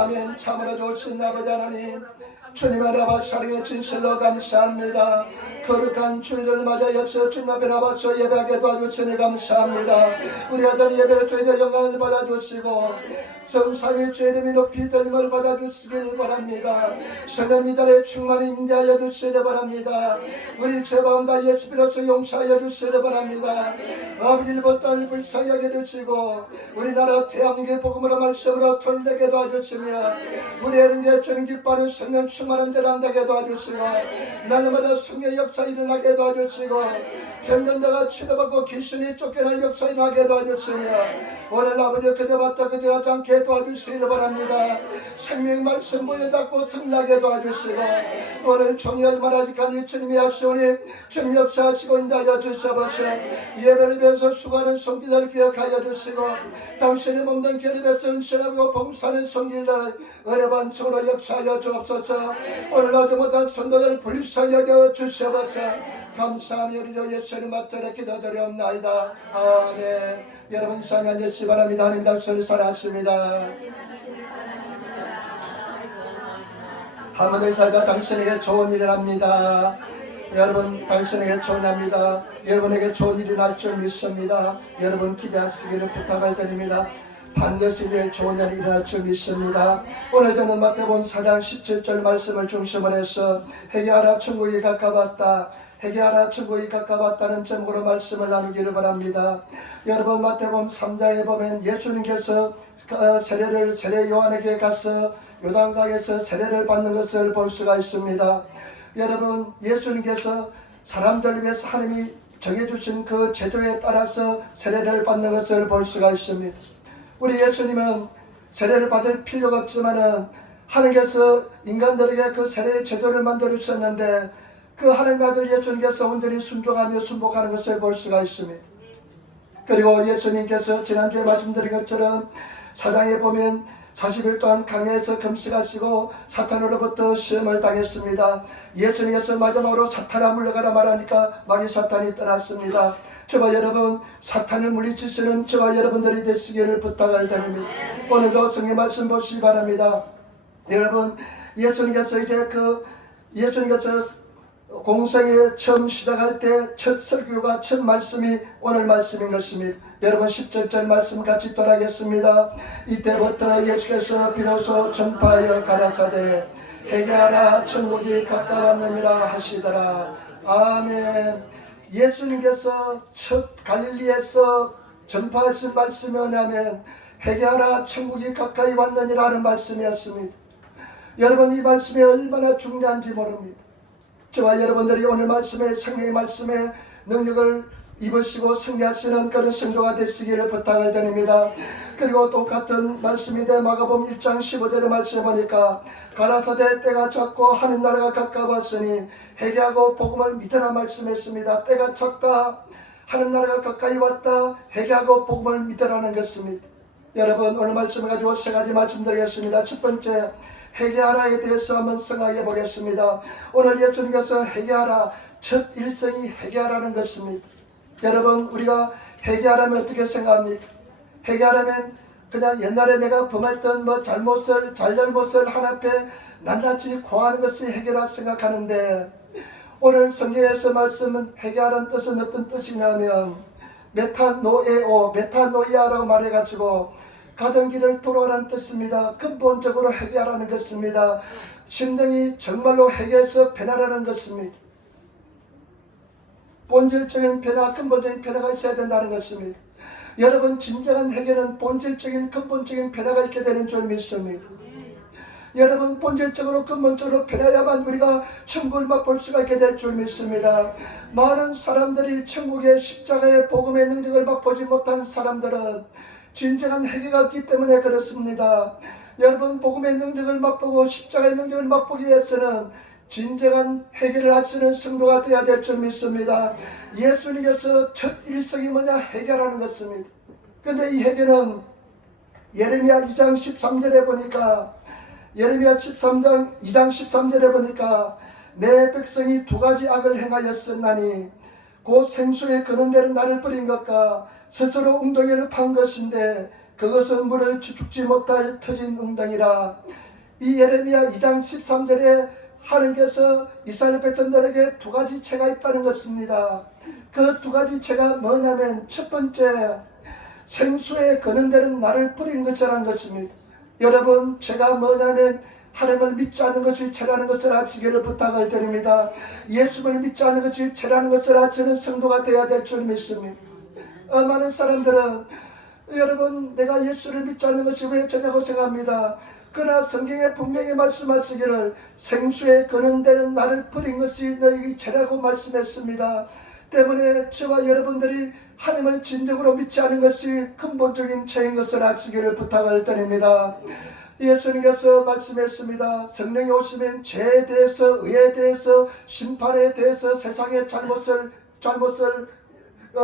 아멘. 참으로 좋으신 아버지 하나님, 주님의 아버지 사랑의 진실로 감사합니다. 거룩한 주일을 맞이하여서 주님 앞에 나와서 예배하게 도와주시니 감사합니다. 우리 아들 예배를 주님의 영광을 받아주시고 성삼위 주의 이름이 높이 들림을 받아주시기를 바랍니다. 성령 미달에 충만히 임재하여 주시기 바랍니다. 우리 죄바움 다 예수 피로서 용서하여 주시기 바랍니다. 아버지 일본 땅을 불쌍히 하게 해주시고 우리나라 대한민국의 복음으로 말씀으로 돌리게 도와주시며 우리 에른게 주는 기뻐하는 성령 충만한 데를 한다게 도와주시고 날마다 성령의 역사 일어나게 도와주시고 병전자가 치료받고 귀신이 쫓겨날 역사 일어나게 도와주시며 오늘 아버지 그저마다 그저하지 않게 도와주시기 바랍니다. 생명 말씀 보여닫고 승리하게 도와주시고 오늘 종이 얼마나 아직까지 주님이 하시오니 주님 역사하시고 인도하여 주셔서 예배를 위해서 수고하는 성기들 기억하여 주시고 당신의 몸된 결입에서 은신하고 봉사하는 성기들 은혜 반축으로 역사하여 주옵소서. 오늘 어디 못한 성도들 불쌍히 여겨 주셔서 감사하며 우리 예수님 맞들어 기도드리옵나이다. 아멘. 여러분 이상히 앉으시기 바랍니다. 하나님 당신을 사랑하십니다. 하나님의 살다 당신에게 좋은 일을 합니다. 여러분 당신에게 좋은 일합니다. 여러분에게 좋은 일이 날 줄 믿습니다. 여러분 기대하시기를 부탁을 드립니다. 반드시 내일 좋은 일이 일어날 줄 믿습니다. 오늘 저는 마태복음 4장 17절 말씀을 중심으로 해서 회개하라 천국이 가까웠다. 회개하라 천국이 가까웠다는 제목으로 말씀을 나누기를 바랍니다. 여러분 마태복음 3장에 보면 예수님께서 세례 요한에게 가서 요단강에서 세례를 받는 것을 볼 수가 있습니다. 여러분 예수님께서 사람들을 위해서 하나님이 정해주신 그 제도에 따라서 세례를 받는 것을 볼 수가 있습니다. 우리 예수님은 세례를 받을 필요가 없지만은 하나님께서 인간들에게 그 세례의 제도를 만들어 주셨는데 그 하나님의 아들 예수님께서 온전히 순종하며 순복하는 것을 볼 수가 있습니다. 그리고 예수님께서 지난주에 말씀드린 것처럼 사장에 보면 40일 동안 강야에서 금식하시고 사탄으로부터 시험을 당했습니다. 예수님께서 마지막으로 사탄아 물러가라 말하니까 마귀 사탄이 떠났습니다. 저와 여러분 사탄을 물리치시는 저와 여러분들이 되시기를 부탁을 드립니다. 오늘도 성경 말씀 보시기 바랍니다. 여러분 예수님께서 공생에 처음 시작할 때 첫 설교가 첫 말씀이 오늘 말씀인 것입니다. 여러분 17절 말씀 같이 돌아가겠습니다. 이때부터 예수께서 비로소 전파하여 가라사대 회개하라 천국이 가까웠느니라 하시더라. 아멘. 예수님께서 첫 갈릴리에서 전파하신 말씀이 뭐냐면 회개하라 천국이 가까이 왔느니라 하는 말씀이었습니다. 여러분 이 말씀이 얼마나 중요한지 모릅니다. 저와 여러분들이 오늘 말씀에 성령의 말씀에 능력을 입으시고 승리하시는 그런 성도가 되시기를 부탁을 드립니다. 그리고 똑같은 말씀인데 마가복음 1장 15절의 말씀에 보니까 가라사대 때가 찼고 하늘나라가 가까웠으니 회개하고 복음을 믿으라 말씀했습니다. 때가 찼다, 하늘나라가 가까이 왔다, 회개하고 복음을 믿으라는 것입니다. 여러분 오늘 말씀을 가지고 세 가지 말씀드리겠습니다. 첫 번째 회개하라에 대해서 한번 생각해 보겠습니다. 오늘 예수님께서 회개하라, 첫 일성이 회개하라는 것입니다. 여러분 우리가 회개하라면 어떻게 생각합니까? 회개하라면 그냥 옛날에 내가 범했던 잘잘못을 하나님께 낱낱이 고하는 것이 회개라 생각하는데 오늘 성경에서 말씀은 회개하라는 뜻은 어떤 뜻이냐면 메타노이아라고 말해가지고 가던 길을 돌아가라는 뜻입니다. 근본적으로 회개하라는 것입니다. 심령이 정말로 회개해서 변화라는 것입니다. 본질적인 변화, 근본적인 변화가 있어야 된다는 것입니다. 여러분 진정한 회개는 본질적인 근본적인 변화가 있게 되는 줄 믿습니다. 여러분 본질적으로 근본적으로 변해야만 우리가 천국을 맛볼 수가 있게 될 줄 믿습니다. 많은 사람들이 천국의 십자가의 복음의 능력을 맛보지 못하는 사람들은 진정한 회개가 없기 때문에 그렇습니다. 여러분 복음의 능력을 맛보고 십자가의 능력을 맛보기 위해서는 진정한 회개를 하시는 성도가 되어야 될 줄 믿습니다. 예수님께서 첫 일성이 뭐냐? 회개라는 것입니다. 그런데 이 회개는 예레미야 2장 13절에 보니까 예레미야 2장 13절에 보니까 내 백성이 두 가지 악을 행하였었나니 곧 생수에 그는 데는 나를 버린 것과 스스로 웅덩이를 판 것인데 그것은 물을 주축지 못할 터진 웅덩이라. 이 예레미야 2장 13절에 하나님께서 이스라엘 백성들에게 두 가지 죄가 있다는 것입니다. 그 두 가지 죄가 뭐냐면, 첫 번째, 생수에 거는 데는 나를 뿌리는 것이라는 것입니다. 여러분, 죄가 뭐냐면 하나님을 믿지 않는 것이 죄라는 것을 아시기를 부탁을 드립니다. 예수를 믿지 않는 것이 죄라는 것을 아시는 성도가 되어야 될 줄 믿습니다. 많은 사람들은 여러분, 내가 예수를 믿지 않는 것이 왜 죄냐고 생각합니다. 그러나 성경에 분명히 말씀하시기를 생수에 거는 데는 나를 뿌린 것이 너희 죄라고 말씀했습니다. 때문에 저와 여러분들이 하나님을 진정으로 믿지 않은 것이 근본적인 죄인 것을 아시기를 부탁을 드립니다. 예수님께서 말씀했습니다. 성령이 오시면 죄에 대해서, 의에 대해서, 심판에 대해서 세상의 잘못을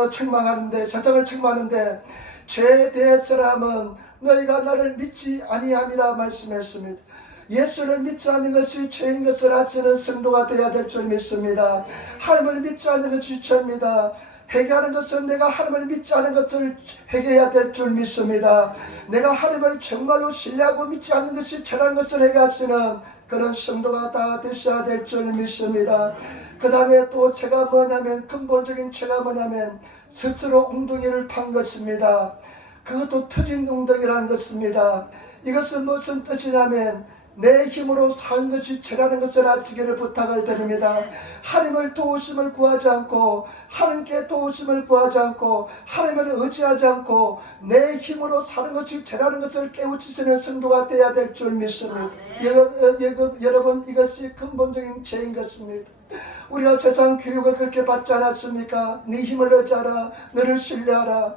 책망하는데, 세상을 책망하는데, 죄에 대해서라면 너희가 나를 믿지 아니함이라 말씀했습니다. 예수를 믿지 않는 것이 죄인 것을 아시는 성도가 되어야 될 줄 믿습니다. 하나님을 믿지 않는 것이 죄입니다. 회개하는 것은 내가 하나님을 믿지 않은 것을 회개해야 될 줄 믿습니다. 내가 하나님을 정말로 신뢰하고 믿지 않는 것이 죄라는 것을 회개하시는 그런 성도가 다 되셔야 될 줄 믿습니다. 그 다음에 또 죄가 뭐냐면, 근본적인 죄가 뭐냐면 스스로 웅덩이를 판 것입니다. 그것도 터진 웅덩이라는 것입니다. 이것은 무슨 뜻이냐면 내 힘으로 산 것이 죄라는 것을 아시기를 부탁을 드립니다. 하나님을 도우심을 구하지 않고, 하나님께 도우심을 구하지 않고, 하나님을 의지하지 않고 내 힘으로 사는 것이 죄라는 것을 깨우치시는 성도가 되어야 될 줄 믿습니다. 여러분, 이것이 근본적인 죄인 것입니다. 우리가 세상 교육을 그렇게 받지 않았습니까? 네 힘을 의지하라, 너를 신뢰하라.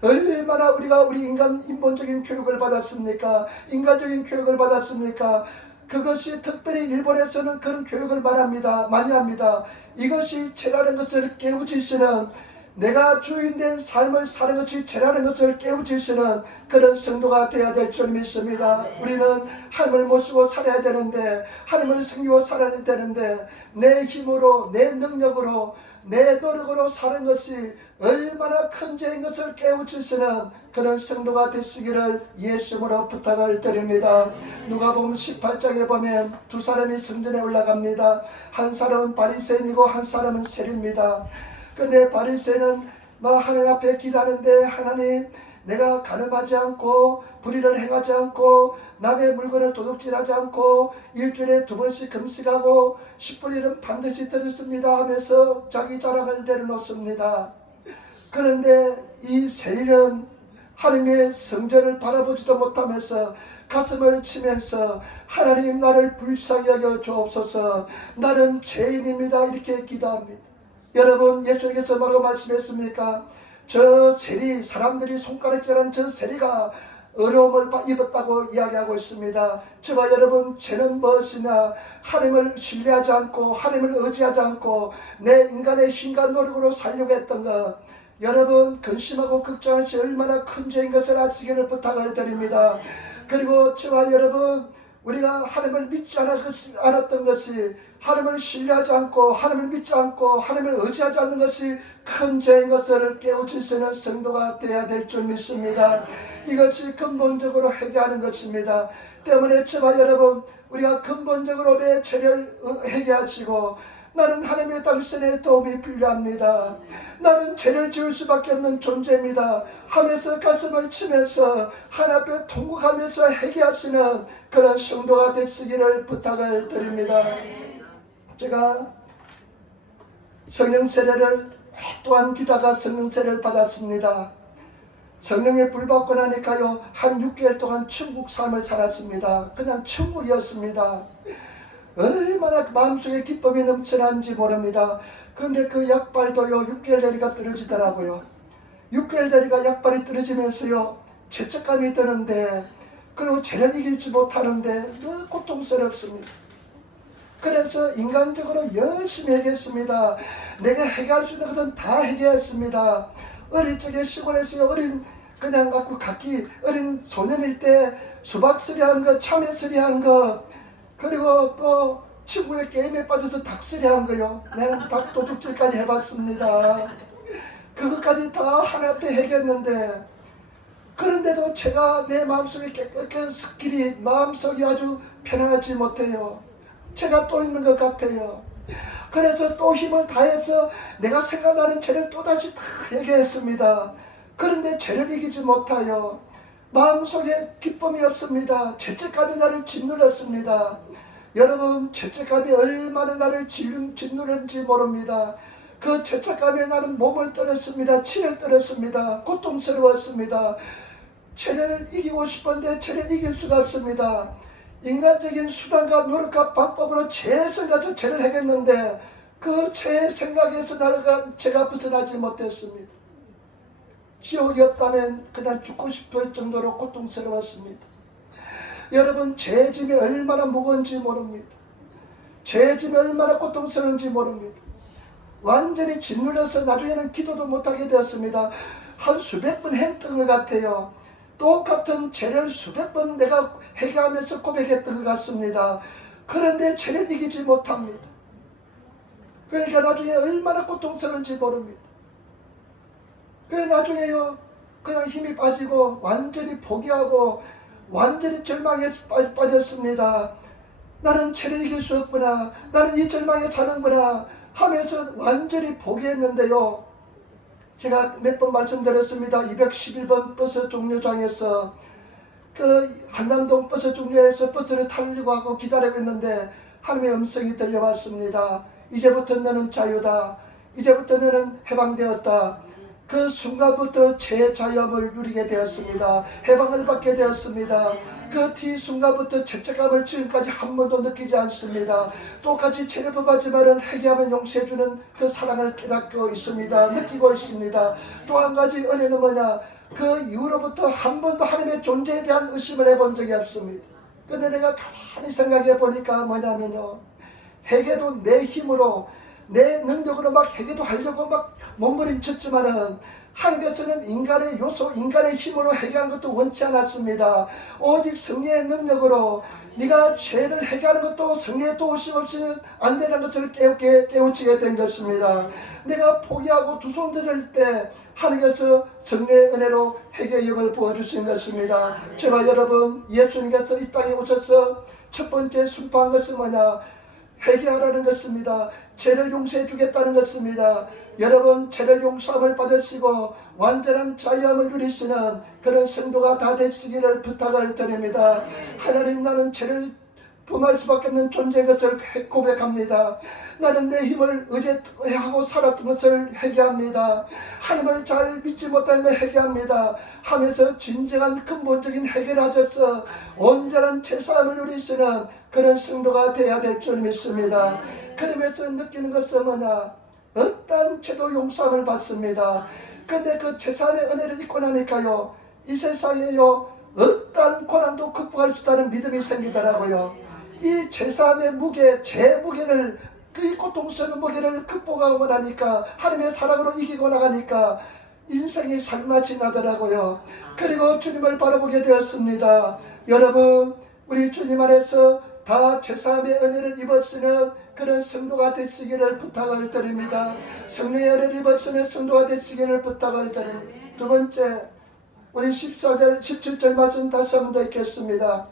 얼마나 우리 인본적인 교육을 받았습니까? 인간적인 교육을 받았습니까? 그것이 특별히 일본에서는 그런 교육을 많이 합니다. 이것이 죄라는 것을 깨우치시는, 내가 주인된 삶을 사는 것이 죄라는 것을 깨우치시는 그런 성도가 되어야 될 줄 믿습니다. 우리는 하나님을 모시고 살아야 되는데, 하나님을 섬기고 살아야 되는데, 내 힘으로, 내 능력으로, 내 노력으로 사는 것이 얼마나 큰 죄인 것을 깨우치시는 그런 성도가 되시기를 예수님으로 부탁을 드립니다. 누가복음 18장에 보면 두 사람이 성전에 올라갑니다. 한 사람은 바리새인이고 한 사람은 세리입니다. 근데 바리새인은 하나님 앞에 기도하는데, 하나님, 내가 간음하지 않고 불의를 행하지 않고 남의 물건을 도둑질하지 않고 일주일에 2번씩 금식하고 10분일은 반드시 드렸습니다 하면서 자기 자랑을 내려놓습니다. 그런데 이 세리는 하나님의 성전을 바라보지도 못하면서 가슴을 치면서, 하나님, 나를 불쌍히 여겨 주옵소서, 나는 죄인입니다, 이렇게 기도합니다. 여러분, 예수님께서 뭐라고 말씀했습니까? 저 세리, 사람들이 손가락질한 저 세리가 어려움을 입었다고 이야기하고 있습니다. 저와 여러분, 죄는 무엇이냐? 하나님을 신뢰하지 않고, 하나님을 의지하지 않고 내 인간의 힘과 노력으로 살려고 했던 것, 여러분, 근심하고 걱정한 것이 얼마나 큰 죄인 것을 아시기를 부탁을 드립니다. 그리고 저와 여러분, 우리가 하나님을 믿지 않았던 것이, 하나님을 신뢰하지 않고, 하나님을 믿지 않고, 하나님을 의지하지 않는 것이 큰 죄인 것을 깨우치시는 성도가 되어야 될 줄 믿습니다. 이것이 근본적으로 회개하는 것입니다. 때문에 저와 여러분, 우리가 근본적으로 내 죄를 회개하시고, 나는 하나님의 당신의 도움이 필요합니다, 나는 죄를 지을 수밖에 없는 존재입니다 하면서 가슴을 치면서 하나님 앞에 통곡하면서 회개하시는 그런 성도가 되시기를 부탁을 드립니다. 제가 성령 세례를 오랫동안 기다가 성령 세례를 받았습니다. 성령에 불 받고 나니까요, 한 6개월 동안 천국 삶을 살았습니다. 그냥 천국이었습니다. 얼마나 마음속에 기쁨이 넘쳐나는지 모릅니다. 그런데 그 약발도요, 6개월 되니까 떨어지더라고요. 6개월 되니까 약발이 떨어지면서요, 죄책감이 드는데, 그리고 죄를 이길지 못하는데 너무 고통스럽습니다. 그래서 인간적으로 열심히 회개했습니다. 내가 회개할 수 있는 것은 다 회개했습니다. 어릴 적에 시골에서 그냥 어린 소년일 때 수박쓰리 한 거, 참외쓰리 한 거, 그리고 또 친구의 게임에 빠져서 닭쓰리 한 거요. 내가 닭 도둑질까지 해봤습니다. 그것까지 다 하나 앞에 회개했는데, 그런데도 제가 내 마음속에 깨끗한 스킬이 마음속이 아주 편안하지 못해요. 제가 또 있는 것 같아요. 그래서 또 힘을 다해서 내가 생각나는 죄를 또다시 다 얘기했습니다. 그런데 죄를 이기지 못하여 마음속에 기쁨이 없습니다. 죄책감이 나를 짓눌렀습니다. 여러분, 죄책감이 얼마나 나를 짓누른지 모릅니다. 그 죄책감에 나는 몸을 떨었습니다. 치를 떨었습니다. 고통스러웠습니다. 죄를 이기고 싶은데 죄를 이길 수가 없습니다. 인간적인 수단과 노력과 방법으로 최선을 다해서 죄를 해겠는데 그 죄의 생각에서 제가 벗어나지 못했습니다. 지옥이 없다면 그냥 죽고 싶을 정도로 고통스러웠습니다. 여러분, 죄의 짐이 얼마나 무거운지 모릅니다. 죄의 짐이 얼마나 고통스러운지 모릅니다. 완전히 짓눌려서 나중에는 기도도 못하게 되었습니다. 한 수백 번 했던 것 같아요. 똑같은 죄를 수백 번 내가 회개하면서 고백했던 것 같습니다. 그런데 죄를 이기지 못합니다. 그러니까 나중에 얼마나 고통스러운지 모릅니다. 그래서 나중에요, 그냥 힘이 빠지고 완전히 포기하고 완전히 절망에 빠졌습니다. 나는 죄를 이길 수 없구나, 나는 이 절망에 사는구나 하면서 완전히 포기했는데요, 제가 몇 번 말씀드렸습니다. 211번 버스 종료장에서 그 한남동 버스 종료에서 버스를 타려고 하고 기다리고 있는데 하나님의 음성이 들려왔습니다. 이제부터 너는 자유다. 이제부터 너는 해방되었다. 그 순간부터 제 자유함을 누리게 되었습니다. 해방을 받게 되었습니다. 그 뒤 순간부터 죄책감을 지금까지 한 번도 느끼지 않습니다. 똑같이 죄를 범하지만 회개하면 용서해주는 그 사랑을 깨닫고 있습니다. 느끼고 있습니다. 또 한 가지 은혜는 뭐냐, 그 이후로부터 한 번도 하나님의 존재에 대한 의심을 해본 적이 없습니다. 근데 내가 가만히 생각해 보니까 뭐냐면요, 회개도 내 힘으로 내 능력으로 막 회개도 하려고 막 몸부림쳤지만은 하나님께서는 인간의 요소, 인간의 힘으로 회개하는 것도 원치 않았습니다. 오직 성령의 능력으로 네가 죄를 회개하는 것도 성령의 도우심 없이는 안 되는 것을 깨우치게 된 것입니다. 내가 포기하고 두 손 들을 때 하나님께서 성령의 은혜로 회개의 영을 부어주신 것입니다. 제발 여러분, 예수님께서 이 땅에 오셔서 첫 번째 순포한 것은 뭐냐? 회개하라는 것입니다. 죄를 용서해 주겠다는 것입니다. 여러분, 죄를 용서함을 받으시고 완전한 자유함을 누리시는 그런 성도가 다 되시기를 부탁을 드립니다. 하나님, 나는 죄를 범할 수밖에 없는 존재인 것을 고백합니다. 나는 내 힘을 의지하고 살았던 것을 회개합니다. 하나님을 잘 믿지 못한 걸 회개합니다 하면서 진정한 근본적인 회개를 하셔서 온전한 제사함을 누리시는 그런 성도가 되어야 될 줄 믿습니다. 그러면서 느끼는 것은 뭐냐, 어떤 죄도 용서함을 받습니다. 근데 그 제사함의 은혜를 입고 나니까요, 이 세상에요 어떤 고난도 극복할 수 있다는 믿음이 생기더라고요. 이 제사함의 무게, 제 무게를, 그 고통스러운 무게를 극복하고 나니까, 하나님의 사랑으로 이기고 나가니까 인생이 살맛이 나더라고요. 그리고 주님을 바라보게 되었습니다. 여러분, 우리 주님 안에서 다 제사함의 은혜를 입었으는 그런 성도가 되시기를 부탁을 드립니다. 성령의 은혜를 입었으는 성도가 되시기를 부탁을 드립니다. 두 번째, 우리 14절, 17절 말씀 다시 한번 더 읽겠습니다.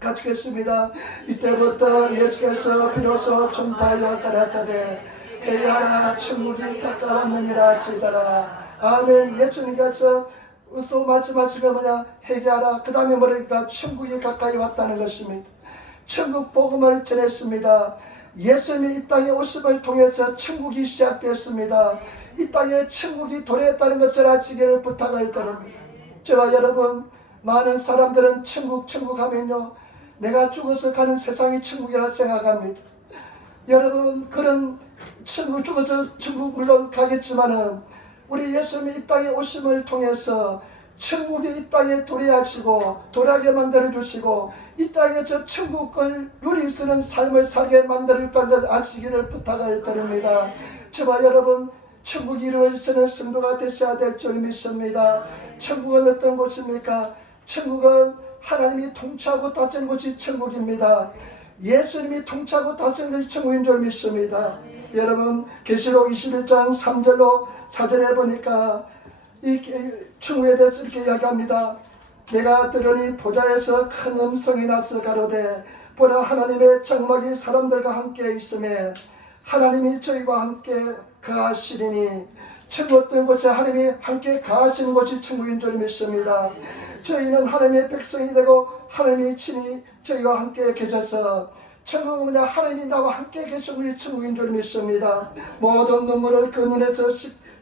같이 읽겠습니다. 이때부터 예수께서 비로소 전파하여 가라사대 회개하라, 천국이 가까웠느니라 하시더라. 아멘. 예수님께서 또 말씀하시면 뭐냐, 회개하라, 그 다음에 뭐랄까, 천국이 가까이 왔다는 것입니다. 천국 복음을 전했습니다. 예수님이 이 땅에 오심을 통해서 천국이 시작되었습니다. 이 땅에 천국이 도래했다는 것을 아시기를 부탁을 드립니다. 저와 여러분, 많은 사람들은 천국 하면요, 내가 죽어서 가는 세상이 천국이라 생각합니다. 여러분, 그런 천국, 죽어서 천국 물론 가겠지만은 우리 예수님이 이 땅에 오심을 통해서 천국이 이 땅에 도래하시고 도래하게 만들어주시고 이 땅에서 천국을 누릴 수 있는 삶을 살게 만들어줬다는 것 아시기를 부탁을 드립니다. 저와 여러분, 천국이 이루어지는 성도가 되셔야 될 줄 믿습니다. 천국은 어떤 곳입니까? 천국은 하나님이 통치하고 다스리는 곳이 천국입니다. 예수님이 통치하고 다스리는 것이 천국인 줄 믿습니다. 여러분, 계시록 21장 3절로 4절에 보니까 이 천국에 대해서 이렇게 이야기합니다. 내가 들으니 보좌에서 큰 음성이 나서 가로되 보라 하나님의 장막이 사람들과 함께 있음에 하나님이 저희와 함께 거하시리니 천국 어떤 곳에 하나님이 함께 거하시는 곳이 천국인 줄 믿습니다. 저희는 하나님의 백성이 되고 하나님이 친히 저희와 함께 계셔서 천국은 그냥 하나님이 나와 함께 계신 우리 천국인 줄 믿습니다. 모든 눈물을 그 눈에서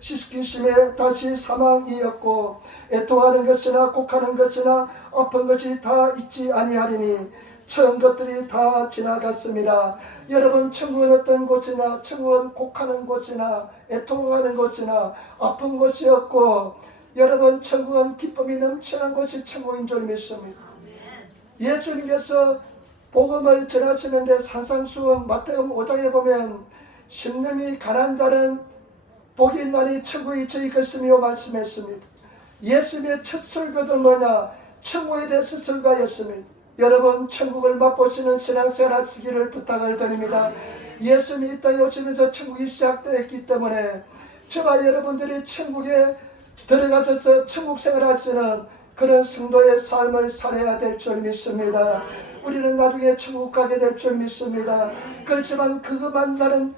씻기심에 다시 사망이었고 애통하는 것이나 곡하는 것이나 아픈 것이 다 있지 아니하리니 처음 것들이 다 지나갔습니다. 여러분 천국은 어떤 곳이나 천국은 곡하는 곳이나 애통하는 곳이나 아픈 곳이었고 여러분 천국은 기쁨이 넘치는 곳이 천국인 줄 믿습니다. 예수님께서 복음을 전하시는데 산상수훈 마태복음 5장에 보면 심령이 가난한 자는 복이 있나니 천국이 저희 것이며 말씀했습니다. 예수님의 첫 설교도 뭐냐? 천국에 대해서 설교하였습니다. 여러분 천국을 맛보시는 신앙생활 하시기를 부탁을 드립니다. 예수님이 이 땅에 오시면서 천국이 시작되었기 때문에 저와 여러분들이 천국에 들어가셔서 천국 생활하시는 그런 성도의 삶을 살아야 될 줄 믿습니다. 우리는 나중에 천국 가게 될 줄 믿습니다. 그렇지만 그것만 나는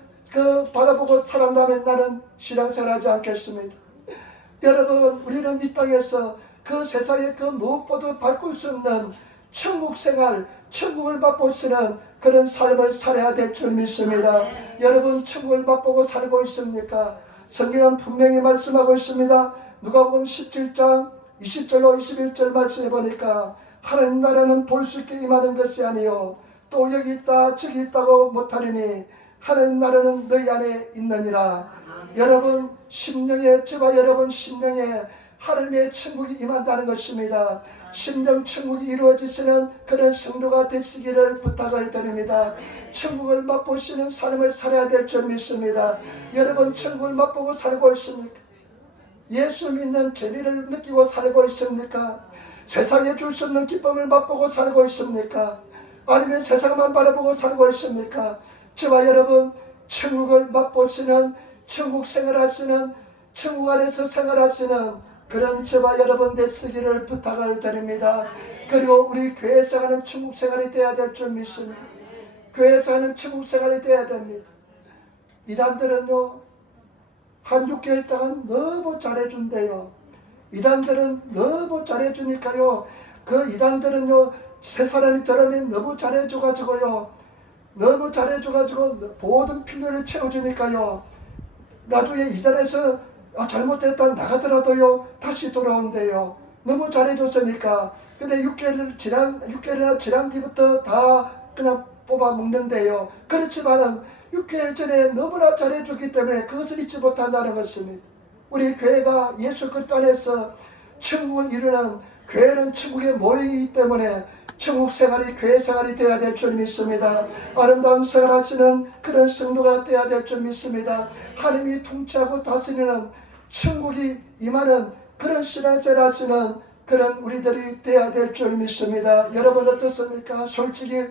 바라보고 살아나면 나는 신앙생활하지 않겠습니다. 여러분 우리는 이 땅에서 그 세상에 그 무엇보다 바꿀 수 없는 천국 생활, 천국을 맛보시는 그런 삶을 살아야 될 줄 믿습니다. 여러분 천국을 맛보고 살고 있습니까? 성경은 분명히 말씀하고 있습니다. 누가복음 17장 20절로 21절 말씀해 보니까 하나님 나라는 볼 수 있게 임하는 것이 아니요 또 여기 있다 저기 있다고 못하리니 하나님 나라는 너희 안에 있느니라. 여러분 심령에 저와 여러분 심령에 하나님의 천국이 임한다는 것입니다. 심령 천국이 이루어지시는 그런 성도가 되시기를 부탁을 드립니다. 천국을 맛보시는 삶을 살아야 될 줄 믿습니다. 여러분 천국을 맛보고 살고 있습니까? 예수 믿는 재미를 느끼고 살고 있습니까? 세상에 줄 수 없는 기쁨을 맛보고 살고 있습니까? 아니면 세상만 바라보고 살고 있습니까? 저와 여러분 천국을 맛보시는 천국 생활하시는 천국 안에서 생활하시는 그런 저와 여러분 되시기를 부탁을 드립니다. 그리고 우리 교회에서 하는 천국 생활이 되어야 될 줄 믿습니다. 교회에서 하는 천국 생활이 되어야 됩니다. 이단들은요 한 6개월 동안 너무 잘해준대요. 이단들은 너무 잘해주니까요 그 이단들은요 세 사람이 들으면 너무 잘해줘가지고요 너무 잘해줘가지고 모든 필요를 채워주니까요 나중에 이단에서 잘못됐다 나가더라도요 다시 돌아온대요. 너무 잘해줬으니까. 근데 6개월이나 지난 뒤부터 다 그냥 뽑아 먹는데요. 그렇지만은 6개월 전에 너무나 잘해줬기 때문에 그것을 잊지 못한다는 것입니다. 우리 교회가 예수 그리스도 안에서 천국을 이루는 교회는 천국의 모형이기 때문에 천국 생활이 교회 생활이 되어야 될 줄 믿습니다. 아름다운 생활하시는 그런 성도가 되어야 될 줄 믿습니다. 하나님이 통치하고 다스리는 천국이 임하는 그런 신앙생활 하시는 그런 우리들이 되어야 될 줄 믿습니다. 여러분 어떻습니까? 솔직히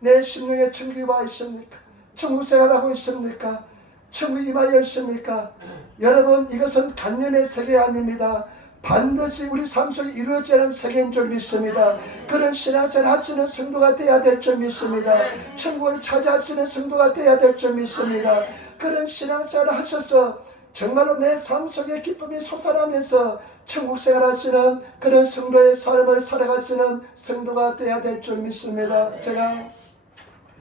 내 심령에 천국이 와 있습니까? 천국 생활하고 있습니까? 천국이 임하여 있습니까? 여러분 이것은 간념의 세계 아닙니다. 반드시 우리 삶 속에 이루어지는 세계인 줄 믿습니다. 그런 신앙생활 하시는 성도가 되어야 될 줄 믿습니다. 천국을 차지하시는 성도가 되어야 될 줄 믿습니다. 그런 신앙생활을 하셔서 정말로 내 삶 속에 기쁨이 솟아나면서 천국 생활하시는 그런 성도의 삶을 살아가시는 성도가 되어야 될 줄 믿습니다. 제가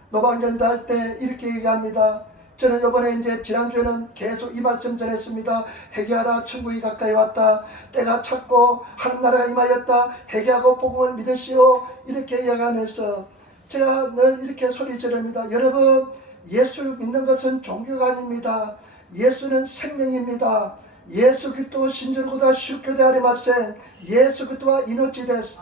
노방전도 할 때 이렇게 얘기합니다. 저는 이번에 이제 지난주에는 계속 이 말씀 전했습니다. 회개하라 천국이 가까이 왔다. 때가 찼고 하늘 나라가 임하였다. 회개하고 복음을 믿으시오. 이렇게 이야기하면서 제가 늘 이렇게 소리 지릅니다. 여러분 예수 믿는 것은 종교가 아닙니다. 예수는 생명입니다. 예수 그리스도 신줄고다 슈교대 아리마센 예수 그리스도와 이노치 데스.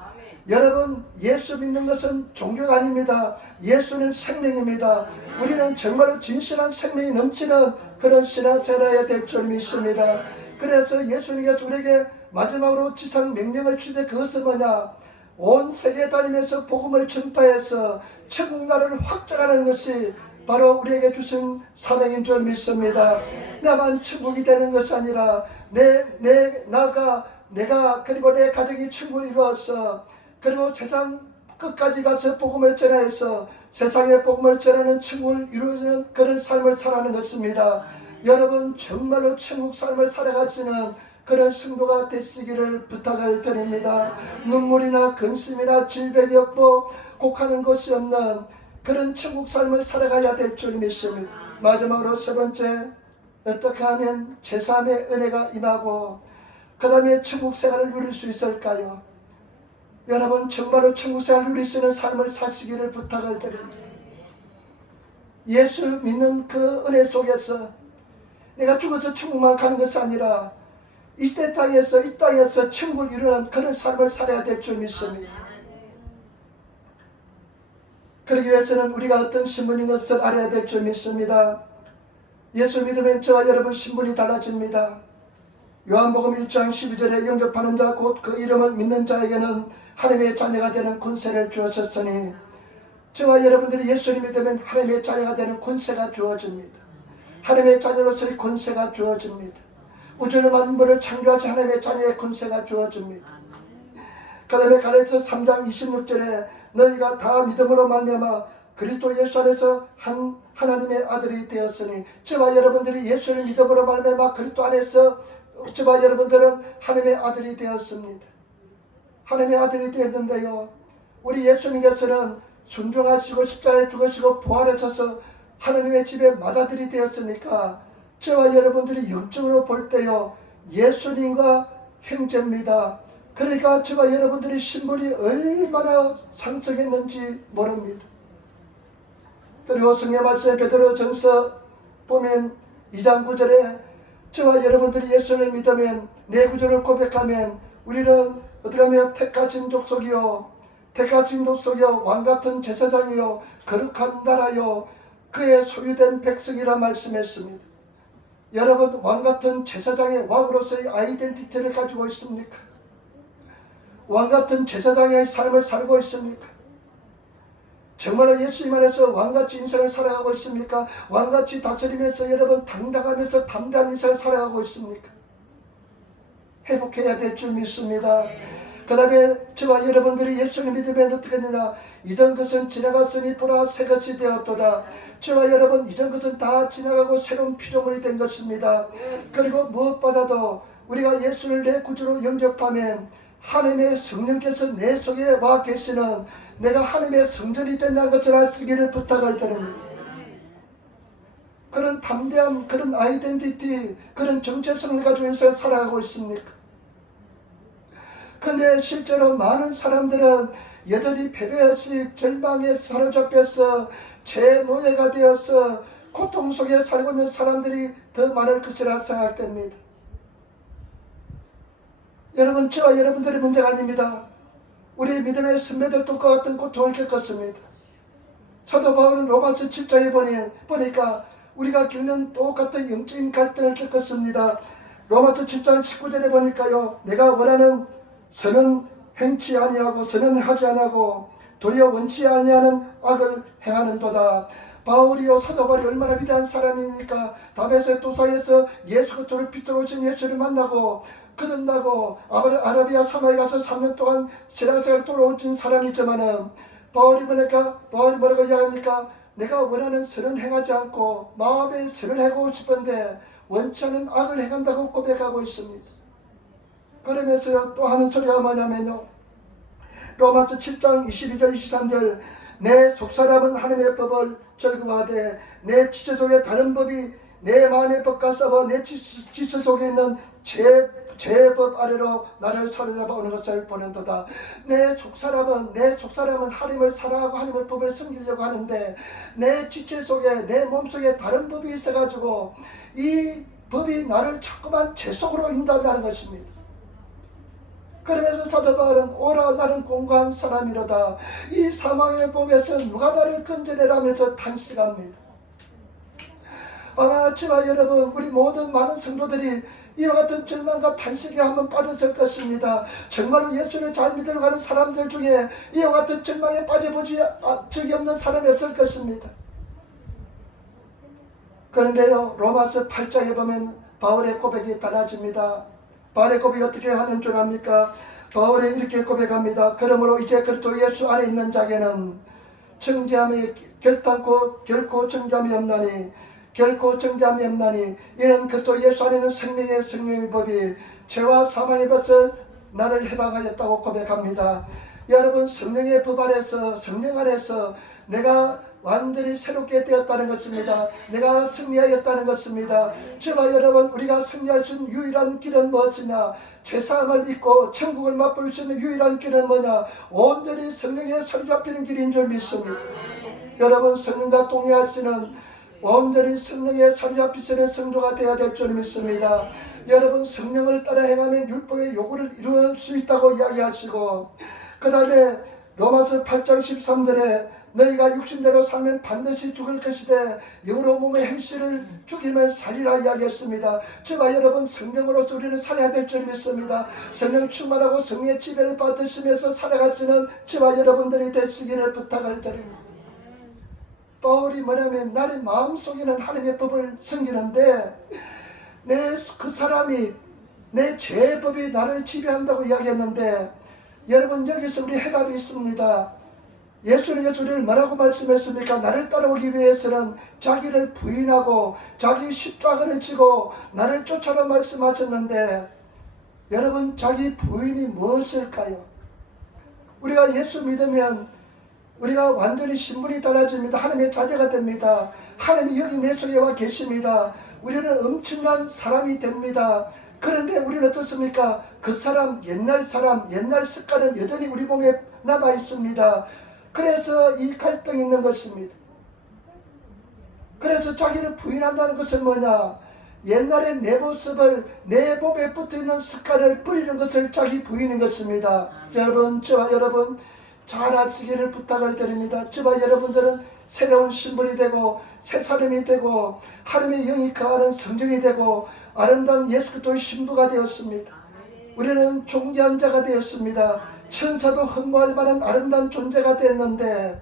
여러분 예수 믿는 것은 종교가 아닙니다. 예수는 생명입니다. 우리는 정말로 진실한 생명이 넘치는 그런 신앙생활해야 될 줄 믿습니다. 그래서 예수님께서 우리에게 마지막으로 지상 명령을 주되 그것은 뭐냐? 온 세계에 다니면서 복음을 전파해서 천국 나라를 확장하는 것이 바로 우리에게 주신 사명인 줄 믿습니다. 나만 천국이 되는 것이 아니라 내가 그리고 내 가정이 천국을 이루어서 그리고 세상 끝까지 가서 복음을 전하여서 세상에 복음을 전하는 천국을 이루어지는 그런 삶을 살아가는 것입니다. 여러분 정말로 천국 삶을 살아가시는 그런 성도가 되시기를 부탁을 드립니다. 눈물이나 근심이나 질병이 없고 곡하는 것이 없는 그런 천국 삶을 살아가야 될 줄 믿습니다. 마지막으로 세 번째, 어떻게 하면 제3의 은혜가 임하고 그 다음에 천국 생활을 누릴 수 있을까요? 여러분 정말로 천국 생활을 누릴 수 있는 삶을 사시기를 부탁을 드립니다. 예수 믿는 그 은혜 속에서 내가 죽어서 천국만 가는 것이 아니라 이 땅에서 천국을 이루는 그런 삶을 살아야 될 줄 믿습니다. 그러기 위해서는 우리가 어떤 신분인 것을 알아야 될 줄 믿습니다. 예수 믿으면 저와 여러분 신분이 달라집니다. 요한복음 1장 12절에 영접하는 자 곧 그 이름을 믿는 자에게는 하나님의 자녀가 되는 권세를 주었으니 저와 여러분들이 예수를 믿으면 하나님의 자녀가 되는 권세가 주어집니다. 하나님의 자녀로서의 권세가 주어집니다. 우주를 만물을 창조하신 하나님의 자녀의 권세가 주어집니다. 그 다음에 갈라디아서 3장 26절에 너희가 다 믿음으로 말미암아 그리스도 예수 안에서 하나님의 아들이 되었으니 저와 여러분들이 예수를 믿음으로 말미암아 그리스도 안에서 저와 여러분들은 하나님의 아들이 되었습니다. 하나님의 아들이 되었는데요, 우리 예수님께서는 순종하시고 십자가에 죽으시고 부활하셔서 하나님의 집에 맏아들이 되었으니까 저와 여러분들이 영적으로 볼 때요 예수님과 형제입니다. 그러니까 저와 여러분들의 신분이 얼마나 상승했는지 모릅니다. 그리고 성경 말씀 베드로전서 보면 2장 9절에 저와 여러분들이 예수를 믿으면 내 구주를 고백하면 우리는 어떻게 하면 택하신 족속이요 왕같은 제사장이요 거룩한 나라요 그의 소유된 백성이라 말씀했습니다. 여러분 왕같은 제사장의 왕으로서의 아이덴티티를 가지고 있습니까? 왕같은 제사장의 삶을 살고 있습니까? 정말로 예수님 안에서 왕같이 인생을 살아가고 있습니까? 왕같이 다스리면서 여러분 당당하면서 담대한 인생을 살아가고 있습니까? 회복해야 될 줄 믿습니다. 그 다음에 저와 여러분들이 예수를 믿으면 어떻게 되느냐, 이전 것은 지나갔으니 보라 새 것이 되었도다. 저와 여러분 이전 것은 다 지나가고 새로운 피조물이 된 것입니다. 그리고 무엇보다도 우리가 예수를 내 구주로 영접하면 하나님의 성령께서 내 속에 와 계시는 내가 하나님의 성전이 된다는 것을 아시기를 부탁을 드립니다. 그런 담대함, 그런 아이덴티티, 그런 정체성을 가지고 인생을 살아가고 있습니까? 그런데 실제로 많은 사람들은 여전히 패배없이 절망에 사로잡혀서 제 노예가 되어서 고통 속에 살고 있는 사람들이 더 많을 것이라 생각됩니다. 여러분 저와 여러분들의 문제가 아닙니다. 우리 믿음의 선배들도 그 같은 고통을 겪었습니다. 사도 바울은 로마서 7장에 보니까 우리가 겪는 똑같은 영적인 갈등을 겪었습니다. 로마서 7장 19절에 보니까요, 내가 원하는 선은 행치 아니하고 선은 하지 아니하고 도리어 원치 아니하는 악을 행하는도다. 바울이요, 사도 바울이 얼마나 위대한 사람입니까? 다메섹 도상에서 예수 그리스도를 빛으로 오신 예수를 만나고 거듭나고 아라비아 사마에 가서 3년 동안 신앙생활을 돌아오신 사람이지만은 바울이 뭐라고 이야기합니까? 내가 원하는 선은 행하지 않고 마음의 선을 행하고 싶은데 원치 않은 악을 행한다고 고백하고 있습니다. 그러면서 또 하는 소리가 뭐냐면요, 로마서 7장 22절 23절 내 속사람은 하나님의 법을 즐거워하되 내 지체 속에 다른 법이 내 마음의 법과 싸워 내 지체 속에 있는 제 법 아래로 나를 사로잡아 오는 것을 보는도다. 내 속사람은 하나님을 사랑하고 하나님의 법을 섬기려고 하는데 내 지체 속에 내 몸속에 다른 법이 있어가지고 이 법이 나를 자꾸만 제 속으로 인도한다는 것입니다. 그러면서 사도 바울은 오라 나는 공고한 사람이로다. 이 사망의 몸에서 누가 나를 건져내라면서 탄식합니다. 아마 저와 여러분 우리 모든 많은 성도들이 이와 같은 절망과 탄식에 한번 빠졌을 것입니다. 정말로 예수를 잘 믿으려고 하는 사람들 중에 이와 같은 절망에 빠져보지 적이 없는 사람이 없을 것입니다. 그런데요, 로마서 8장에 보면 바울의 고백이 달라집니다. 바울의 고백이 어떻게 하는 줄 압니까? 바울이 이렇게 고백합니다. 그러므로 이제 그리스도 예수 안에 있는 자에게는 정죄함이 결코 정죄함이 없나니 이는 그리스도 예수 안에 있는 성령의 법이 죄와 사망의 법을 나를 해방하였다고 고백합니다. 여러분, 성령의 법 안에서, 성령 안에서 내가 완전히 새롭게 되었다는 것입니다. 내가 승리하였다는 것입니다. 저와 여러분, 우리가 승리할 수 있는 유일한 길은 무엇이냐? 죄사함을 잊고 천국을 맛볼 수 있는 유일한 길은 뭐냐? 온전히 성령에 사로잡히는 길인 줄 믿습니다. 여러분, 성령과 동의하시는 온전히 성령에 사로잡히시는 성도가 되어야 될 줄 믿습니다. 여러분, 성령을 따라 행하면 율법의 요구를 이룰 수 있다고 이야기하시고, 그 다음에 로마서 8장 13절에 너희가 육신대로 살면 반드시 죽을 것이되 영으로 몸의 행실을 죽이면 살리라 이야기했습니다. 저와 여러분, 성령으로서 우리는 살아야 될 줄 믿습니다. 성령 충만하고 성령의 지배를 받으시면서 살아가시는 저와 여러분들이 되시기를 부탁을 드립니다. 바울이 뭐냐면 나의 마음속에는 하나님의 법을 섬기는데 그 사람이 내 죄의 법이 나를 지배한다고 이야기했는데, 여러분, 여기서 우리 해답이 있습니다. 예수님께서 우리를 뭐라고 말씀했습니까? 나를 따라오기 위해서는 자기를 부인하고 자기 십자가를 지고 나를 쫓아라 말씀하셨는데, 여러분, 자기 부인이 무엇일까요? 우리가 예수 믿으면 우리가 완전히 신분이 달라집니다. 하나님의 자녀가 됩니다. 하나님이 여기 내 속에 와 계십니다. 우리는 엄청난 사람이 됩니다. 그런데 우리는 어떻습니까? 그 사람, 옛날 습관은 여전히 우리 몸에 남아 있습니다. 그래서 이 갈등이 있는 것입니다. 그래서 자기를 부인한다는 것은 뭐냐? 옛날의 내 모습을, 내 몸에 붙어있는 습관을 버리는 것을 자기 부인인 것입니다. 여러분, 저와 여러분 잘 아시기를 부탁을 드립니다. 저와 여러분들은 새로운 신분이 되고 새 사람이 되고 하나님의 영이 거하는 성전이 되고 아름다운 예수 그리스도의 신부가 되었습니다. 우리는 존귀한 자가 되었습니다. 천사도 흠모할 만한 아름다운 존재가 되었는데,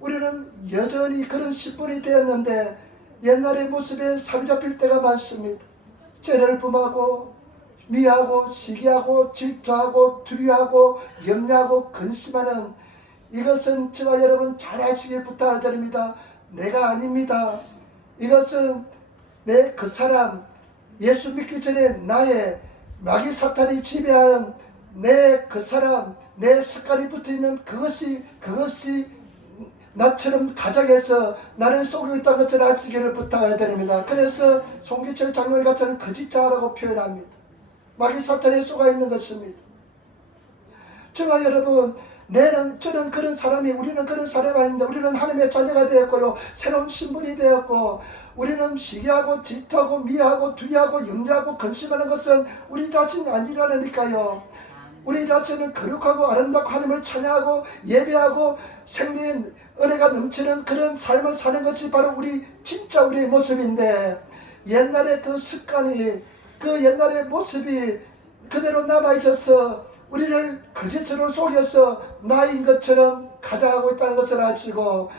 우리는 여전히 그런 신분이 되었는데 옛날의 모습에 사로잡힐 때가 많습니다. 죄를 범하고 미하고 시기하고 질투하고 두려워하고 염려하고 근심하는, 이것은 저와 여러분 잘 아시길 부탁을 드립니다. 내가 아닙니다. 이것은 내 그 사람, 예수 믿기 전에 나의 마귀 사탄이 지배한 내 그 사람, 내 습관이 붙어있는 그것이 나처럼 가장해서 나를 속이고 있다는 것을 아시기를 부탁을 드립니다. 그래서 송기철 장로님 같은 거짓자라고 표현합니다. 마귀 사탄에 속아 있는 것입니다. 저와 여러분, 저는 그런 사람이, 우리는 그런 사람이 아닙니다. 우리는 하나님의 자녀가 되었고요, 새로운 신분이 되었고, 우리는 시기하고 질투하고 미워하고 두려워하고 염려하고 근심하는 것은 우리 자신이 아니라니까요. 우리 자신은 거룩하고 아름답고 하나님을 찬양하고 예배하고 생명의 은혜가 넘치는 그런 삶을 사는 것이 바로 우리의 모습인데, 옛날의 그 습관이, 그 옛날의 모습이 그대로 남아있어서 우리를 거짓으로 속여서 나인 것처럼 가장하고 있다는 것을 아시고,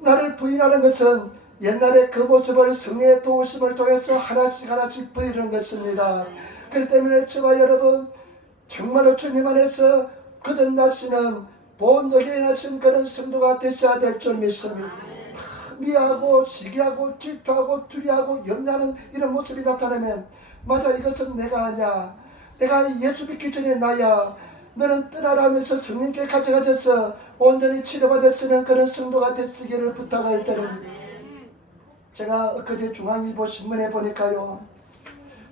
나를 부인하는 것은 옛날의 그 모습을 성령의 도우심을 통해서 하나씩 버리는 것입니다. 그렇기 때문에 저와 여러분, 정말로 주님 안에서 거듭나시는 본역에 나신 그런 성도가 되셔야 될 줄 믿습니다. 미워하고 시기하고 질투하고 두려워하고 염려하는 이런 모습이 나타나면, 맞아, 이것은 내가 아니야, 내가 예수 믿기 전에 나야, 너는 떠나라면서 성령께 가져가셔서 온전히 치료받으시는 그런 성도가 되시기를 부탁을 드립니다. 제가 엊그제 중앙일보 신문에 보니까요,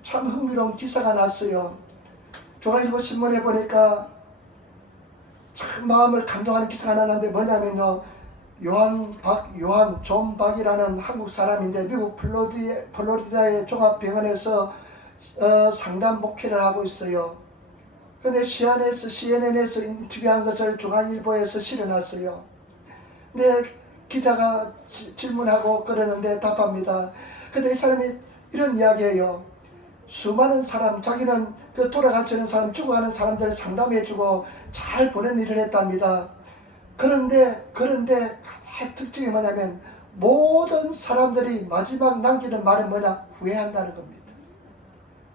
참 흥미로운 기사가 났어요. 중앙일보 신문에 보니까 참 마음을 감동하는 기사가 났는데, 뭐냐면요, 존 박이라는 한국 사람인데 미국 플로리다의 종합병원에서 상담 목회를 하고 있어요. 근데 CNN에서 인터뷰한 것을 중앙일보에서 실어놨어요. 근데 기자가 질문하고 그러는데 답합니다. 근데 이 사람이 이런 이야기예요. 수많은 사람, 자기는 그 돌아가시는 사람, 죽어가는 사람들을 상담해주고 잘 보낸 일을 했답니다. 그런데 특징이 뭐냐면 모든 사람들이 마지막 남기는 말은 뭐냐? 후회한다는 겁니다.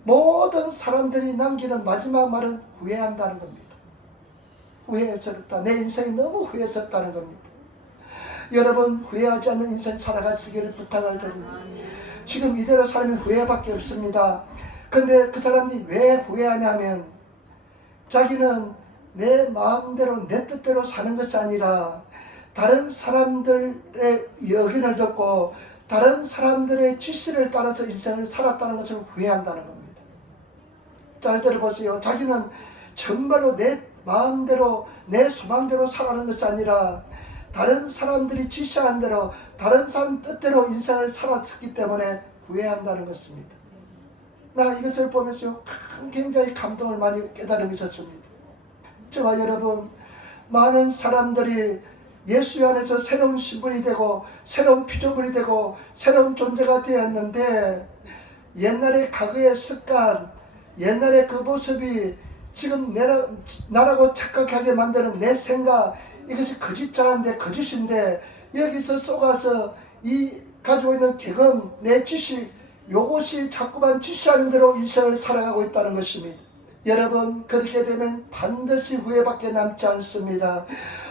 모든 사람들이 남기는 마지막 말은 후회한다는 겁니다. 후회스럽다. 내 인생이 너무 후회스럽다는 겁니다. 여러분, 후회하지 않는 인생 살아가시기를 부탁을 드립니다. 지금 이대로 살면 후회밖에 없습니다. 근데 그 사람이 왜 후회하냐면 자기는 내 마음대로 내 뜻대로 사는 것이 아니라 다른 사람들의 의견을 듣고 다른 사람들의 지시를 따라서 인생을 살았다는 것을 후회한다는 겁니다. 잘 들어보세요. 자기는 정말로 내 마음대로 내 소망대로 살아가는 것이 아니라 다른 사람들이 지시한 대로 다른 사람 뜻대로 인생을 살았기 때문에 후회한다는 것입니다. 나 이것을 보면서 굉장히 감동을 많이 깨달음이 있었습니다. 저와 여러분, 많은 사람들이 예수 안에서 새로운 신분이 되고 새로운 피조물이 되고 새로운 존재가 되었는데 옛날의 과거의 습관, 옛날의 그 모습이 지금 나라고 착각하게 만드는 내 생각, 이것이 거짓자인데 거짓인데 여기서 속아서 이 가지고 있는 경험, 내 지식, 요것이 자꾸만 지시하는 대로 인생을 살아가고 있다는 것입니다. 여러분, 그렇게 되면 반드시 후회밖에 남지 않습니다.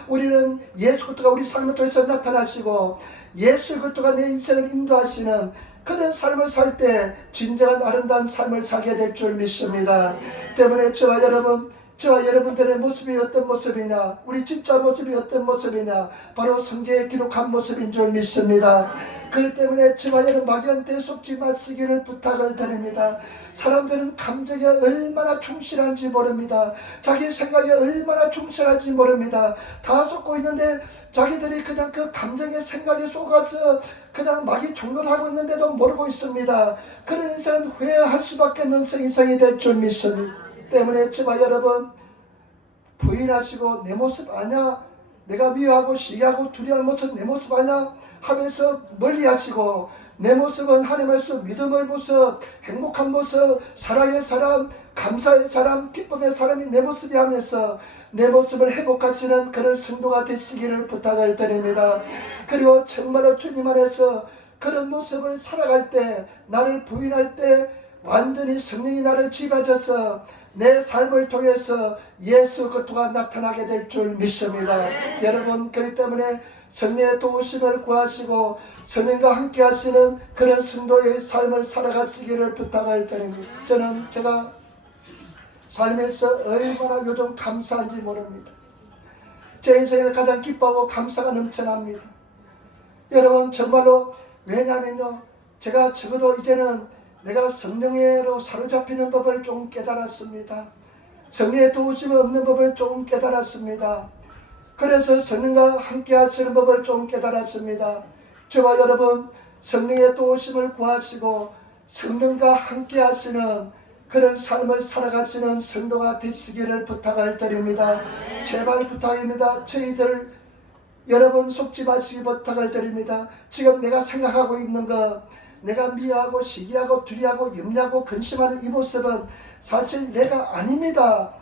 우리는 예수 그리스도가 우리 삶을 통해서 나타나시고 예수 그리스도가 내 인생을 인도하시는 그런 삶을 살 때 진정한 아름다운 삶을 살게 될 줄 믿습니다. 때문에 저와 여러분들의 모습이 어떤 모습이냐, 우리 진짜 모습이 어떤 모습이냐, 바로 성경에 기록한 모습인 줄 믿습니다. 그렇기 때문에 저와 여러분 마귀한테 속지 마시기를 부탁을 드립니다. 사람들은 감정에 얼마나 충실한지 모릅니다. 자기 생각에 얼마나 충실한지 모릅니다. 다 속고 있는데 자기들이 그냥 그 감정의 생각에 속아서 그냥 마귀 종노를 하고 있는데도 모르고 있습니다. 그런 인생은 후회할 수밖에 없는 인생이 될 줄 믿습니다. 때문에 저와 여러분, 부인하시고 내 모습 아냐, 내가 미워하고 시기하고 두려워하는 모습 내 모습 아냐 하면서 멀리하시고 내 모습은 하나님의 모습, 믿음의 모습, 행복한 모습, 사랑의 사람, 감사의 사람, 기쁨의 사람이 내 모습이 하면서 내 모습을 회복하시는 그런 성도가 되시기를 부탁을 드립니다. 그리고 정말로 주님 안에서 그런 모습을 살아갈 때, 나를 부인할 때 완전히 성령이 나를 지배하셔서 내 삶을 통해서 예수 그리스도가 나타나게 될 줄 믿습니다. 여러분, 그렇기 때문에 성령의 도우심을 구하시고 성령과 함께 하시는 그런 성도의 삶을 살아가시기를 부탁을 드립니다. 저는 제가 살면서 얼마나 요즘 감사한지 모릅니다. 제 인생에 가장 기뻐하고 감사가 넘쳐납니다. 여러분, 정말로 왜냐면요, 제가 적어도 이제는 내가 성령으로 사로잡히는 법을 좀 깨달았습니다. 성령의 도우심이 없는 법을 좀 깨달았습니다. 그래서 성령과 함께 하시는 법을 좀 깨달았습니다. 저와 여러분, 성령의 도우심을 구하시고 성령과 함께 하시는 그런 삶을 살아가시는 성도가 되시기를 부탁을 드립니다. 제발 부탁입니다. 저희들 여러분 속지 마시기 부탁을 드립니다. 지금 내가 생각하고 있는 것, 내가 미워하고 시기하고 두려워하고 염려하고 근심하는 이 모습은 사실 내가 아닙니다.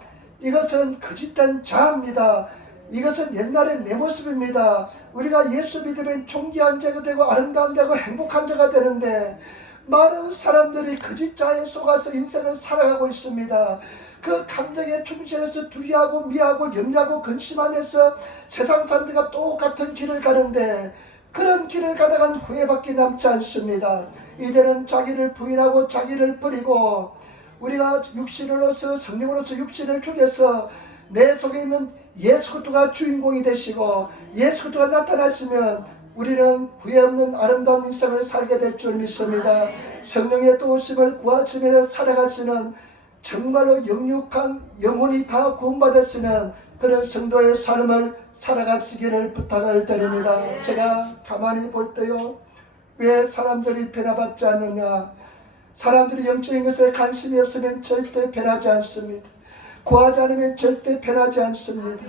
이것은 거짓된 자아입니다. 이것은 옛날의 내 모습입니다. 우리가 예수 믿으면 존귀한 자가 되고 아름다운 자가 행복한 자가 되는데 많은 사람들이 거짓 자에 속아서 인생을 살아가고 있습니다. 그 감정에 충실해서 두려워하고 미워하고 염려하고 근심하면서 세상 사람들과 똑같은 길을 가는데 그런 길을 가다간 후회밖에 남지 않습니다. 이제는 자기를 부인하고 자기를 버리고 우리가 육신으로서 성령으로서 육신을 죽여서 내 속에 있는 예수 그리스도가 주인공이 되시고 예수 그리스도가 나타나시면 우리는 후회 없는 아름다운 인생을 살게 될 줄 믿습니다. 성령의 도우심을 구하시며 살아가시는 정말로 영육한 영혼이 다 구원받으시는 그런 성도의 삶을 살아가시기를 부탁을 드립니다. 제가 가만히 볼 때요, 왜 사람들이 변화받지 않느냐, 사람들이 영적인 것에 관심이 없으면 절대 변하지 않습니다. 구하지 않으면 절대 변하지 않습니다.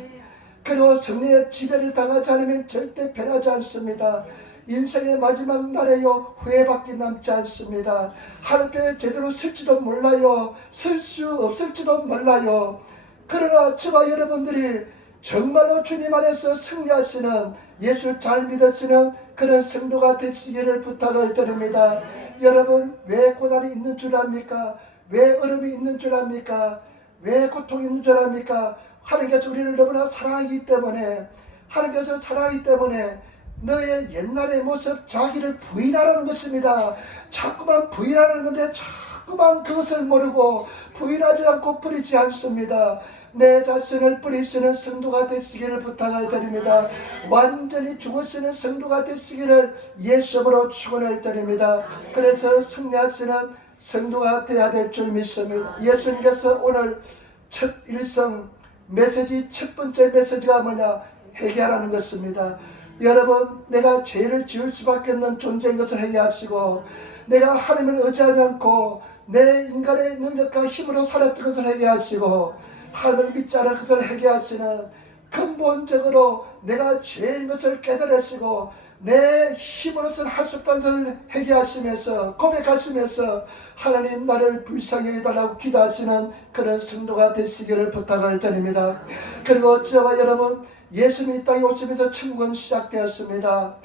그리고 성령의 지배를 당하지 않으면 절대 변하지 않습니다. 인생의 마지막 날에요, 후회밖에 남지 않습니다. 하늘에 제대로 쓸지도 몰라요. 쓸 수 없을지도 몰라요. 그러나 저와 여러분들이 정말로 주님 안에서 승리하시는, 예수 잘 믿으시는 그런 성도가 되시기를 부탁을 드립니다. 여러분, 왜 고난이 있는 줄 압니까? 왜 어려움이 있는 줄 압니까? 왜 고통이 있는 줄 압니까? 하나님께서 우리를 너무나 사랑하기 때문에, 하나님께서 사랑하기 때문에 너의 옛날의 모습, 자기를 부인하라는 것입니다. 자꾸만 부인하는 건데 자꾸만 그것을 모르고 부인하지 않고 버리지 않습니다. 내 자신을 버리시는 성도가 되시기를 부탁을 드립니다. 완전히 죽으시는 성도가 되시기를 예수님으로 축원을 드립니다. 그래서 승리하시는 성도가 되어야 될 줄 믿습니다. 예수님께서 오늘 첫 일성 메시지, 첫 번째 메시지가 뭐냐? 회개하라는 것입니다. 여러분, 내가 죄를 지을 수밖에 없는 존재인 것을 회개하시고, 내가 하나님을 의지하지 않고 내 인간의 능력과 힘으로 살았던 것을 회개하시고, 하나님을 믿지 않은 것을 회개하시는, 근본적으로 내가 죄인 것을 깨달으시고 내 힘으로서는 할 수 없다는 것을 회개하시면서 고백하시면서 하나님 나를 불쌍히 해달라고 기도하시는 그런 성도가 되시기를 부탁을 드립니다. 그리고 저와 여러분, 예수님이 이 땅에 오시면서 천국은 시작되었습니다.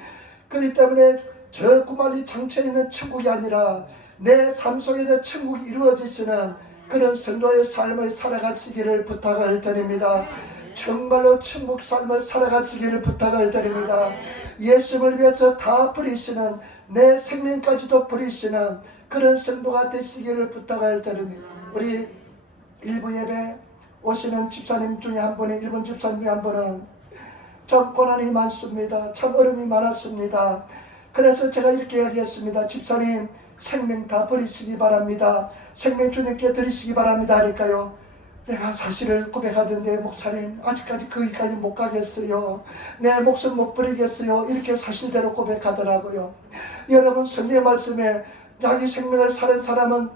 그렇기 때문에 저 구만리 장천에 있는 천국이 아니라 내 삶 속에서 천국이 이루어지시는 그런 성도의 삶을 살아가시기를 부탁을 드립니다. 정말로 천국 삶을 살아가시기를 부탁을 드립니다. 예수님을 위해서 다 버리시는, 내 생명까지도 버리시는 그런 성도가 되시기를 부탁을 드립니다. 우리 일부 예배 오시는 집사님 중에 한 분이, 일본 집사님 중에 한 분은 참 고난이 많습니다. 참 어려움이 많았습니다. 그래서 제가 이렇게 이야기했습니다. 집사님, 생명 다 버리시기 바랍니다. 생명 주님께 드리시기 바랍니다 하니까요, 내가 사실을 고백하던데, 목사님 아직까지 거기까지 못 가겠어요. 내 목숨 못 버리겠어요. 이렇게 사실대로 고백하더라고요. 여러분, 성경의 말씀에 자기 생명을 살은 사람은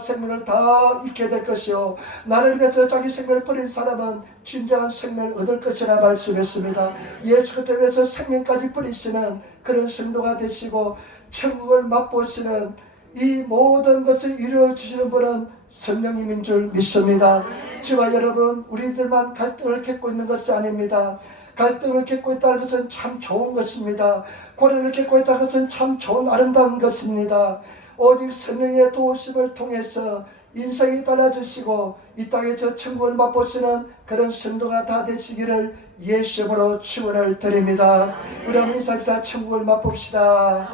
생명을 다 잃게 될 것이요, 나를 위해서 자기 생명을 버린 사람은 진정한 생명을 얻을 것이라 말씀했습니다. 예수 그리스도 위해서 생명까지 버리시는 그런 성도가 되시고 천국을 맛보시는, 이 모든 것을 이루어주시는 분은 성령님인 줄 믿습니다. 저와 여러분, 우리들만 갈등을 겪고 있는 것이 아닙니다. 갈등을 겪고 있다는 것은 참 좋은 것입니다. 고난을 겪고 있다는 것은 참 좋은 아름다운 것입니다. 오직 성령의 도우심을 통해서 인생이 달라지시고 이 땅에서 천국을 맛보시는 그런 성도가 다 되시기를 예수님으로 축원을 드립니다. 우리 한번 인사합시다. 천국을 맛봅시다.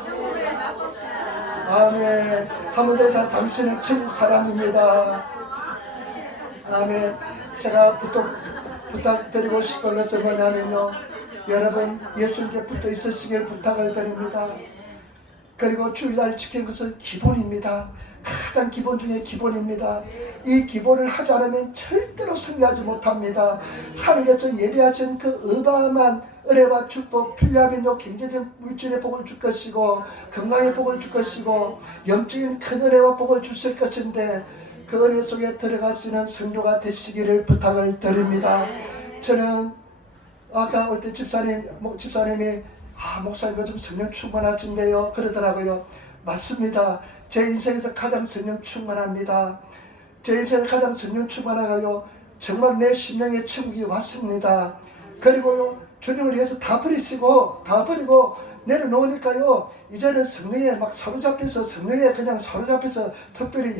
아멘. 한번 더, 당신은 천국 사람입니다. 아멘. 제가 부탁드리고 싶은 것은 뭐냐면요, 여러분 예수님께 붙어 있으시길 부탁을 드립니다. 그리고 주일날 지키는 것은 기본입니다. 가장 기본 중에 기본입니다. 이 기본을 하지 않으면 절대로 승리하지 못합니다. 하나님께서 예비하신 그 어마어마한 은혜와 축복, 필요하면요 경제적 물질의 복을 줄 것이고 건강의 복을 줄 것이고 영적인 큰 은혜와 복을 주실 것인데, 그 은혜 속에 들어가시는 성도가 되시기를 부탁을 드립니다. 저는 아까 올 때 집사님이 목사님 요즘 성령 충만하신데요 그러더라고요. 맞습니다. 제 인생에서 가장 성령 충만합니다. 제 인생에서 가장 성령 충만하고요, 정말 내 심령에 천국이 왔습니다. 그리고요, 주님을 위해서 다 버리고 내려놓으니까요, 이제는 성령에 막 사로잡혀서, 성령에 그냥 사로잡혀서, 특별히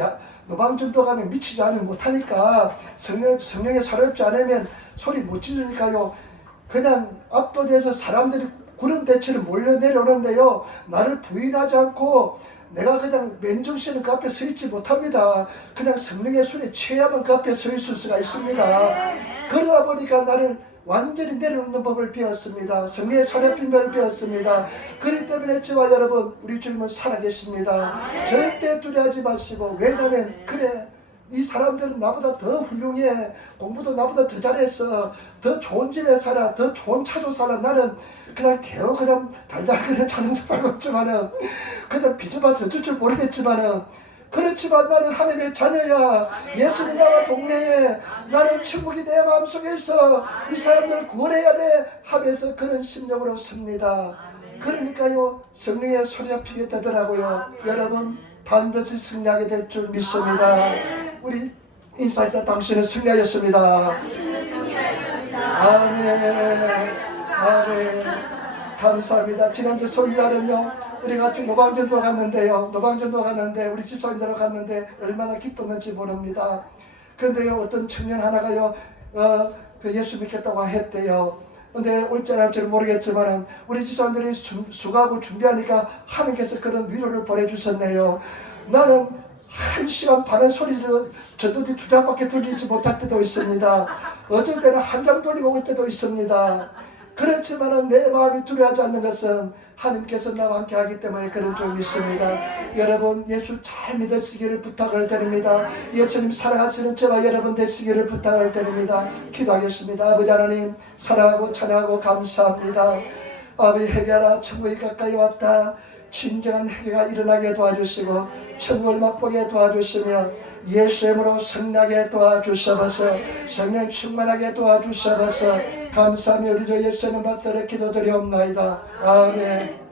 노방전도 가면 미치지 않으면 못하니까, 성령에 사로잡지 않으면 소리 못 지르니까요, 그냥 압도돼서 사람들이 구름대처럼 몰려 내려오는데요, 나를 부인하지 않고 내가 그냥 맨정신은 그 앞에 서 있지 못합니다. 그냥 성령의 손에 취해야만 그 앞에 서 있을 수가 있습니다. 그러다 보니까 나를 완전히 내려놓는 법을 배웠습니다. 성령의 사례품을 배웠습니다. 그렇기 때문에 저와 여러분, 우리 주님은 살아계십니다. 절대 두려워하지 마시고, 왜냐하면 그래, 이 사람들은 나보다 더 훌륭해, 공부도 나보다 더 잘했어, 더 좋은 집에 살아, 더 좋은 차도 살아, 나는 그냥 겨우 그냥 달달그냥 자동차 살고 있지만은, 그냥 비좁아서 어쩔 줄 모르겠지만은, 그렇지만 나는 하나님의 자녀야. 예수님 나와 동행해. 나는 천국이 내 마음속에 있어. 이 사람들을 구원해야 돼 하면서 그런 심령으로 섭니다. 그러니까요, 성령의 소리가 피게 되더라고요. 여러분, 반드시 승리하게 될 줄 믿습니다. 우리 인사합시다. 당신은 승리하였습니다. 아멘. 아멘. 감사합니다. 지난주 설날은요 우리 같이 노방전도 갔는데 우리 집사님들하고 갔는데 얼마나 기뻤는지 모릅니다. 근데요 어떤 청년 하나가요 그 예수 믿겠다고 했대요. 근데 올지 안 할지는 모르겠지만 우리 집사람들이 수고하고 준비하니까 하나님께서 그런 위로를 보내주셨네요. 나는 1시간 반을 소리를 전도지 2장밖에 돌리지 못할 때도 있습니다. 어쩔 때는 1장 돌리고 올 때도 있습니다. 그렇지만 내 마음이 두려워하지 않는 것은 하나님께서 나와 함께 하기 때문에 그런 줄 믿습니다. 여러분 예수 잘 믿으시기를 부탁을 드립니다. 예수님 사랑하시는 저와 여러분 되시기를 부탁을 드립니다. 기도하겠습니다. 아버지 하나님 사랑하고 찬양하고 감사합니다. 아버지 회개하라 천국이 가까이 왔다. 진정한 회개가 일어나게 도와주시고 천국을 맛보게 도와주시며 예수 이름으로 승리하게 도와주셔서 성령 충만하게 도와주셔서 감사하며 우리 주 예수님 받들어 기도드리옵나이다. 아멘.